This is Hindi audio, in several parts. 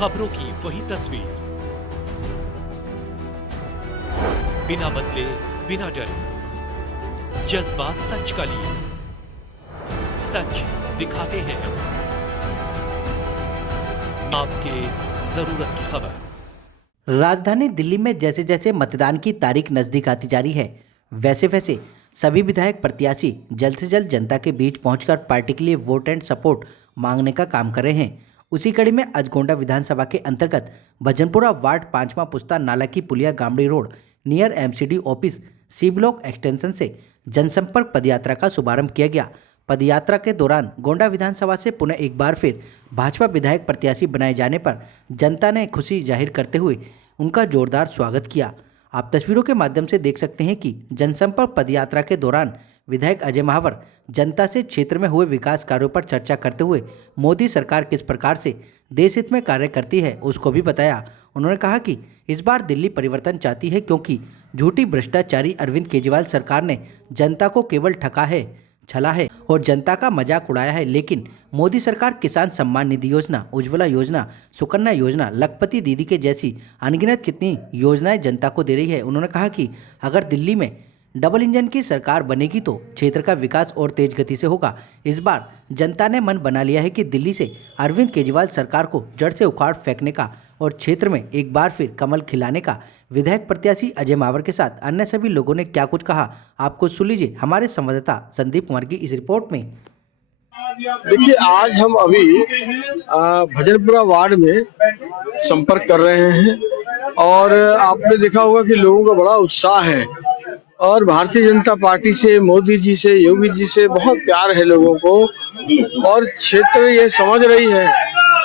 खबरों की वही तस्वीर, बिना बदले बिना डरे, जज्बा सच का लिए, सच दिखाते हैं आपके जरूरत की खबर। राजधानी दिल्ली में जैसे जैसे मतदान की तारीख नजदीक आती जा रही है, वैसे वैसे सभी विधायक प्रत्याशी जल्द से जल्द जनता के बीच पहुंचकर पार्टी के लिए वोट एंड सपोर्ट मांगने का काम कर रहे हैं। उसी कड़ी में आज गोंडा विधानसभा के अंतर्गत भजनपुरा वार्ड 5वां पुस्ता नाला की पुलिया Gamri road near MCD office C block extension से जनसंपर्क पदयात्रा का शुभारंभ किया गया। पदयात्रा के दौरान गोंडा विधानसभा से पुनः एक बार फिर भाजपा विधायक प्रत्याशी बनाए जाने पर जनता ने खुशी जाहिर करते हुए उनका जोरदार स्वागत किया। आप तस्वीरों के माध्यम से देख सकते हैं कि जनसंपर्क पदयात्रा के दौरान विधायक अजय महावर जनता से क्षेत्र में हुए विकास कार्यों पर चर्चा करते हुए मोदी सरकार किस प्रकार से देश हित में कार्य करती है उसको भी बताया। उन्होंने कहा कि इस बार दिल्ली परिवर्तन चाहती है क्योंकि झूठी भ्रष्टाचारी अरविंद केजरीवाल सरकार ने जनता को केवल ठगा है, छला है और जनता का मजाक उड़ाया है, लेकिन मोदी सरकार किसान सम्मान निधि योजना, उज्ज्वला योजना, सुकन्या योजना, लखपति दीदी के जैसी अनगिनत कितनी योजनाएं जनता को दे रही है। उन्होंने कहा कि अगर दिल्ली में डबल इंजन की सरकार बनेगी तो क्षेत्र का विकास और तेज गति से होगा। इस बार जनता ने मन बना लिया है कि दिल्ली से अरविंद केजरीवाल सरकार को जड़ से उखाड़ फेंकने का और क्षेत्र में एक बार फिर कमल खिलाने का। विधायक प्रत्याशी अजय महावर के साथ अन्य सभी लोगों ने क्या कुछ कहा, आपको सुन लीजिए हमारे संवाददाता संदीप कुमार की इस रिपोर्ट में। देखिए, आज हम अभी भजनपुरा वार्ड में संपर्क कर रहे हैं और आपने देखा होगा कि लोगों का बड़ा उत्साह है और भारतीय जनता पार्टी से, मोदी जी से, योगी जी से बहुत प्यार है लोगों को। और क्षेत्र ये समझ रही है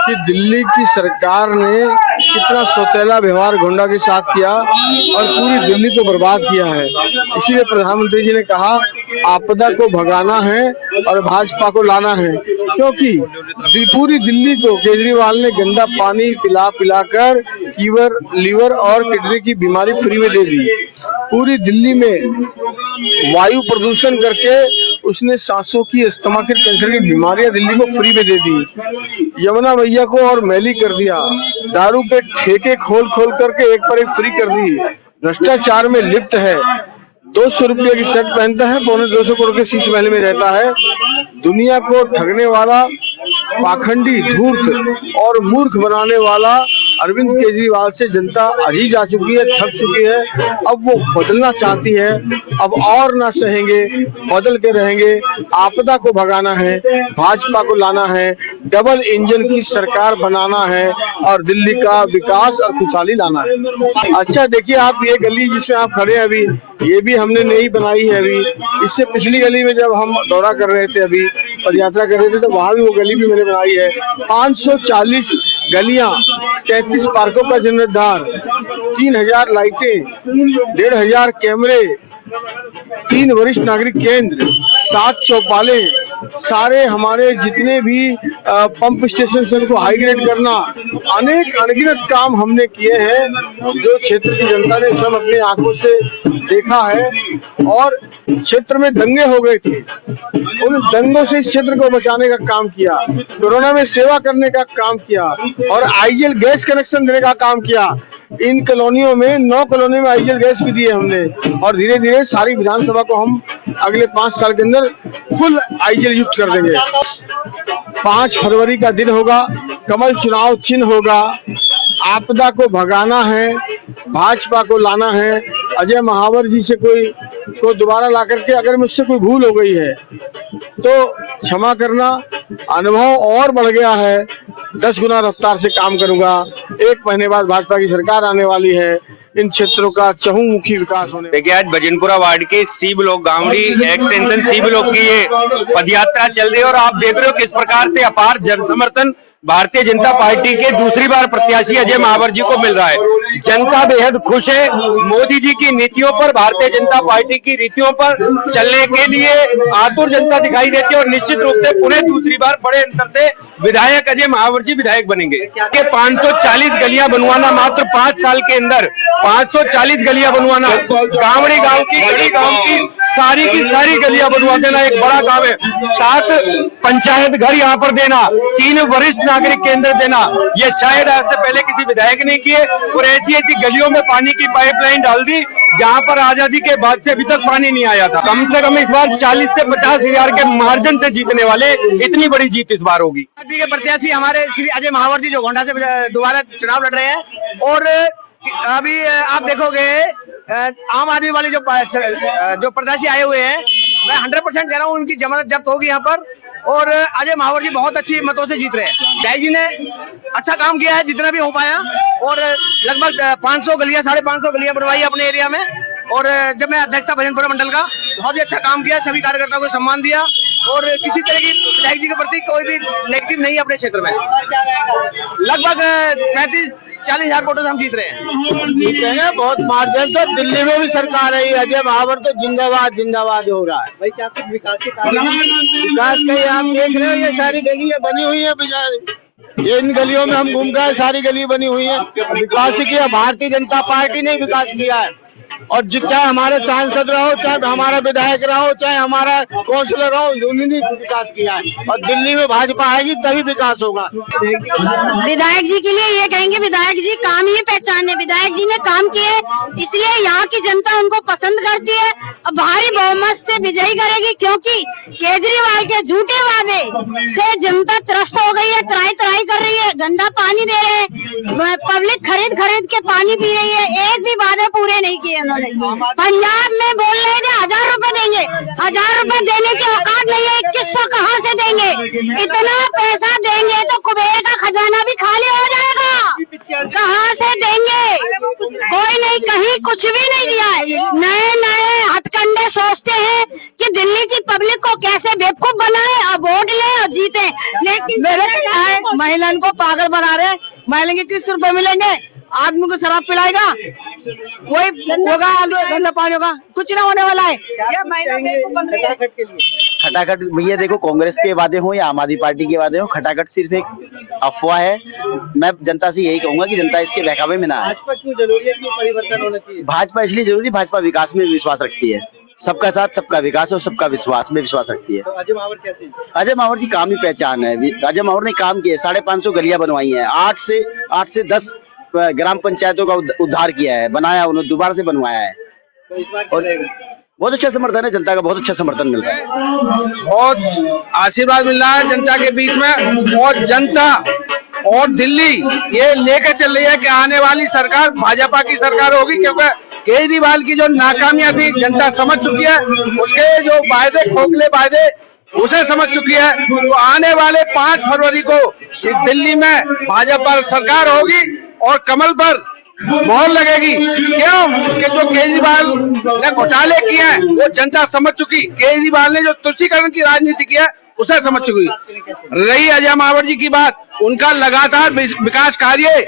कि दिल्ली की सरकार ने कितना सौतेला व्यवहार गोंडा के साथ किया और पूरी दिल्ली को बर्बाद किया है। इसीलिए प्रधानमंत्री जी ने कहा आपदा को भगाना है और भाजपा को लाना है, क्योंकि पूरी दिल्ली को केजरीवाल ने गंदा पानी पिला पिलाकर लीवर और किडनी की बीमारी फ्री में दे दी। पूरी दिल्ली में वायु प्रदूषण करके उसने सांसों की, अस्थमा के, कैंसर की बीमारियां दिल्ली को फ्री में दे दी। यमुना मैया को और मैली कर दिया। दारू के ठेके खोल करके एक पर एक फ्री कर दी। भ्रष्टाचार में लिप्त है। 200 रुपये की शर्ट पहनता है, 250 करोड़ के शीश महल में रहता है। दुनिया को ठगने वाला, पाखंडी, धूर्त और मूर्ख बनाने वाला अरविंद केजरीवाल से जनता अजी जा चुकी है, थक चुकी है। अब वो बदलना चाहती है। अब और ना सहेंगे, बदल के रहेंगे। आपदा को भगाना है, भाजपा को लाना है, डबल इंजन की सरकार बनाना है और दिल्ली का विकास और खुशहाली लाना है। अच्छा, देखिए, आप ये गली जिसमें आप खड़े हैं अभी, ये भी हमने नई बनाई है। अभी इससे पिछली गली में जब हम दौरा कर रहे थे, अभी पदयात्रा कर रहे थे, तो वहां भी वो गली भी मैंने बनाई है। 540 गलियां, 33 पार्कों का जीर्णोद्धार, 3000 लाइटें, 1500 कैमरे, 3 वरिष्ठ नागरिक केंद्र, 7 चौपाले, सारे हमारे जितने भी पंप स्टेशन से उनको हाईग्रेड करना, अनेक अनगिनत काम हमने किए हैं जो क्षेत्र की जनता ने सब अपनी आंखों से देखा है। और क्षेत्र में दंगे हो गए थे, उन दंगों से इस क्षेत्र को बचाने का काम किया, कोरोना में सेवा करने का काम किया और आईजीएल गैस कनेक्शन देने का काम किया। इन कॉलोनियों में 9 कॉलोनी में आईजीएल गैस भी दिए हमने और धीरे धीरे सारी विधानसभा को हम अगले 5 साल के अंदर फुल आईजीएल युक्त कर देंगे। 5 फरवरी का दिन होगा, कमल चुनाव चिन्ह होगा। आपदा को भगाना है, भाजपा को लाना है। अजय महावर जी से को दोबारा ला करके, अगर मुझसे कोई भूल हो गई है तो क्षमा करना। अनुभव और बढ़ गया है, 10 गुना रफ्तार से काम करूंगा। 1 महीने बाद भाजपा की सरकार आने वाली है। इन क्षेत्रों का चहुमुखी विकास होने। देखिए, आज भजनपुरा वार्ड के C block Gamri extension C block की ये पदयात्रा चल रही है और आप देख रहे हो किस प्रकार से अपार जन समर्थन भारतीय जनता पार्टी के दूसरी बार प्रत्याशी अजय महावर जी को मिल रहा है। जनता बेहद खुश है। मोदी जी की नीतियों पर, भारतीय जनता पार्टी की नीतियों पर चलने के लिए आतुर जनता दिखाई देती है और निश्चित रूप से पुनः दूसरी बार बड़े अंतर से विधायक अजय महावर जी विधायक बनेंगे। 540 गलियां बनवाना मात्र 5 साल के अंदर, 540 गलियां बनवाना। गामड़ी गांव की, गड़ी गांव की सारी की सारी गलियां बनवा देना एक बड़ा काम है। 7 पंचायत घर यहाँ पर देना, 3 वरिष्ठ नागरिक केंद्र देना, ये शायद आज से पहले किसी विधायक ने किए। और ऐसी ऐसी गलियों में पानी की पाइपलाइन डाल दी जहाँ पर आजादी के बाद से अभी तक पानी नहीं आया था। कम से कम इस बार 40 से 50 हजार के मार्जिन से जीतने वाले, इतनी बड़ी जीत इस बार होगी। पार्टी के प्रत्याशी हमारे श्री अजय महावर जी जो गोंडा से दोबारा चुनाव लड़ रहे हैं। और अभी आप देखोगे आम आदमी वाले जो प्रत्याशी आए हुए हैं, मैं 100% कह रहा हूँ उनकी जमानत जब्त होगी यहाँ पर। और अजय महावर जी बहुत अच्छी मतों से जीत रहे हैं। विधायक जी ने अच्छा काम किया है जितना भी हो पाया, और लगभग 500 गलियां 550 गलियां बनवाई अपने एरिया में। और जब मैं अध्यक्ष था भजनपुरा मंडल का, बहुत ही अच्छा काम किया, सभी कार्यकर्ताओं को सम्मान दिया और किसी तरह की विधायक जी के प्रति कोई भी नेगेटिव नहीं है अपने क्षेत्र में। लगभग 35-40 हजार वोटों से हम जीत रहे हैं। जीते हैं बहुत मार्जिन से। दिल्ली में भी सरकार है, अजय महावर तो जिंदाबाद जिंदाबाद हो रहा है। भाई क्या कुछ विकास के कार्य विकास के आप देख रहे हो, ये सारी गलियां बनी हुई है। ये इन गलियों में हम घूम गए, सारी गली बनी हुई है। विकास किया भारतीय जनता पार्टी ने विकास किया है। और चाहे हमारे सांसद रहो, चाहे हमारा विधायक रहो, चाहे हमारा काउंसिलर रहो, उन्होंने विकास किया है। और दिल्ली में भाजपा आएगी तभी विकास होगा। विधायक जी के लिए ये कहेंगे, विधायक जी काम ही पहचान है। विधायक जी ने काम किए, इसलिए यहाँ की जनता उनको पसंद करती है और भारी बहुमत से विजयी करेगी। क्योंकि केजरीवाल के झूठे वादे से जनता त्रस्त हो गई है, त्राही कर रही है, गंदा पानी दे रहे हैं, पब्लिक खरीद के पानी पी रही है। एक भी वादे पूरे नहीं किए उन्होंने। पंजाब में बोल रहे थे 1000 रुपए देंगे, 1000 रुपए देने की औकात नहीं है। 2100 कहाँ से देंगे? इतना पैसा देंगे तो कुबेर का खजाना भी खाली हो जाएगा। कहाँ से देंगे? कोई नहीं, कहीं कुछ भी नहीं दिया है। नए हथकंडे सोचते हैं कि दिल्ली की पब्लिक को कैसे बेवकूफ बनाए और वोट ले और जीते। लेकिन महिला को पागल बना रहे। महिला के 30 रुपए मिलेंगे, आदमी को शराब पिलाएगा, वही होगा, गंदा पानी होगा, कुछ ना होने वाला है। खटाखट भैया देखो, कांग्रेस के वादे हो या आम आदमी पार्टी के वादे हो, खटाखट सिर्फ एक अफवाह है। मैं जनता से यही कहूंगा कि जनता इसके बहकावे में ना आए। भाजपा क्यों जरूरी है, क्यों परिवर्तन होना चाहिए? भाजपा इसलिए जरूरी, भाजपा विकास में विश्वास रखती है। सबका साथ, सबका विकास और सबका विश्वास में विश्वास रखती है। तो अजय महावर कैसे? अजय महावर जी काम ही पहचान है। अजय महावर ने काम किया, 550 गलियां बनवाई है, 8 से 10 ग्राम पंचायतों का उद्धार किया है, बनाया, उन्होंने दोबारा से बनवाया है। तो इस बार और बहुत अच्छा समर्थन है, जनता का बहुत अच्छा समर्थन मिल रहा है। बहुत आशीर्वाद मिल रहा है जनता के बीच में। और जनता और दिल्ली ये लेकर चल रही है कि आने वाली सरकार भाजपा की सरकार होगी। क्योंकि केजरीवाल की जो नाकामियां थी जनता समझ चुकी है, उसके जो वायदे, खोखले वायदे, उसे समझ चुकी है। तो आने वाले 5 फरवरी को दिल्ली में भाजपा सरकार होगी और कमल पर मोहर लगेगी। क्यों? कि जो केजरीवाल ने घोटाले किए हैं वो जनता समझ चुकी। केजरीवाल ने जो तुष्टीकरण की राजनीति की है उसे समझ चुकी। रही अजय महावर जी की बात, उनका लगातार विकास कार्य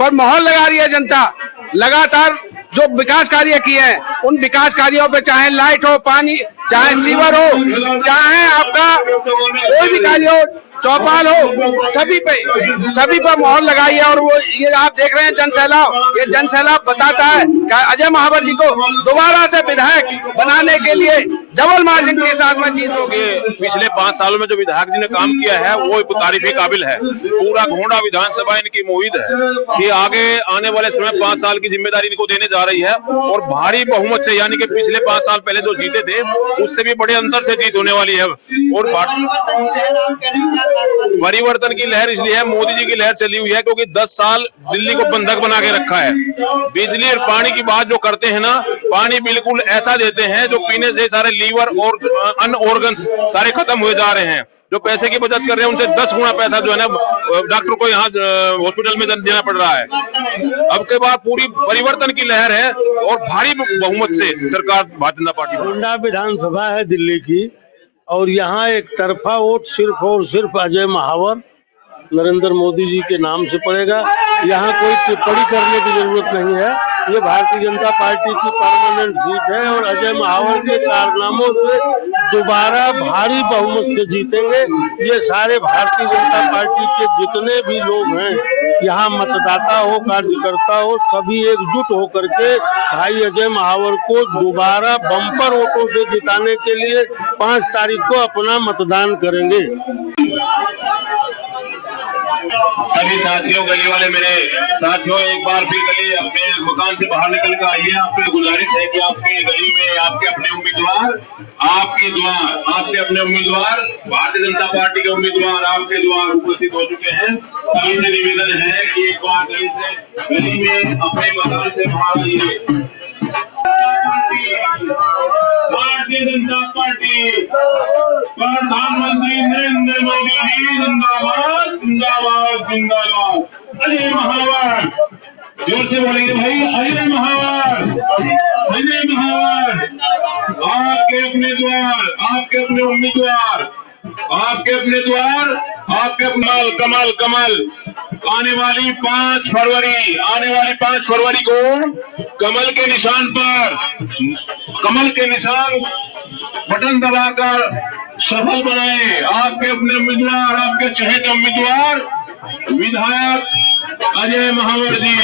पर मोहर लगा रही है जनता। लगातार जो विकास कार्य किए हैं उन विकास कार्यों पे, चाहे लाइट हो, पानी, चाहे सीवर हो, चाहे आपका कोई भी कार्य हो, चौपाल हो, सभी पर मोहर लगाई है। और वो ये आप देख रहे हैं जन सैलाब, ये जन सैलाब बताता है कि अजय महावर जी को दोबारा से विधायक बनाने के लिए डबल मार्जिन के साथ में जीत होगी। पिछले 5 सालों में जो विधायक जी ने काम किया है वो तारीफ के काबिल है। पूरा घोड़ा विधानसभा इनकी मुहित है कि आगे आने वाले समय 5 साल की जिम्मेदारी इनको देने जा रही है और भारी बहुमत से, यानी कि पिछले 5 साल पहले जो जीते थे उससे भी बड़े अंतर से जीत होने वाली है। और परिवर्तन की लहर इसलिए है, मोदी जी की लहर चली हुई है क्योंकि 10 साल दिल्ली को बंधक बना के रखा है। बिजली और पानी की बात जो करते हैं ना, पानी बिल्कुल ऐसा देते हैं जो पीने से सारे लीवर और अन्य ऑर्गन्स सारे खत्म हुए जा रहे हैं। जो पैसे की बचत कर रहे हैं उनसे 10 गुना पैसा जो है ना डॉक्टर को यहाँ हॉस्पिटल में देना पड़ रहा है। अब के बाद पूरी परिवर्तन की लहर है और भारी बहुमत से सरकार भारतीय जनता पार्टी। गोंडा विधानसभा है दिल्ली की और यहाँ एक तरफा वोट सिर्फ और सिर्फ अजय महावर नरेंद्र मोदी जी के नाम से पड़ेगा। यहाँ कोई टिप्पणी करने की जरूरत नहीं है। ये भारतीय जनता पार्टी की परमानेंट सीट है और अजय महावर के कारनामों से दोबारा भारी बहुमत से जीतेंगे। ये सारे भारतीय जनता पार्टी के जितने भी लोग हैं, यहाँ मतदाता हो, कार्यकर्ता हो, सभी एकजुट होकर के भाई अजय महावर को दोबारा बम्पर वोटों से जिताने के लिए 5 तारीख को अपना मतदान करेंगे। सभी साथियों, गली वाले मेरे साथियों, एक बार फिर गली अपने मकान से बाहर निकल कर आइए। आपसे गुजारिश है कि आपके गली में आपके अपने उम्मीदवार, आपके अपने उम्मीदवार, भारतीय जनता पार्टी के उम्मीदवार आपके द्वार उपस्थित हो चुके हैं। सभी से निवेदन है कि एक बार गली में अपने मकान से बाहर आइए। भारतीय जनता पार्टी, प्रधानमंत्री नरेंद्र मोदी जी जिंदाबाद, जिंदाबाद, जिंदाबाद। अजय महावर, जोर से बोलेंगे भाई, अजय महावर, अजय महावर। आपके अपने द्वार, आपके अपने उम्मीदवार, आपके अपने द्वार, आपके अपने कमल कमल। आने वाली 5 फरवरी को कमल के निशान पर, कमल के निशान बटन दबाकर सफल बनाए आपके अपने उम्मीदवार, आपके चहेते उम्मीदवार विधायक अजय महावर जी।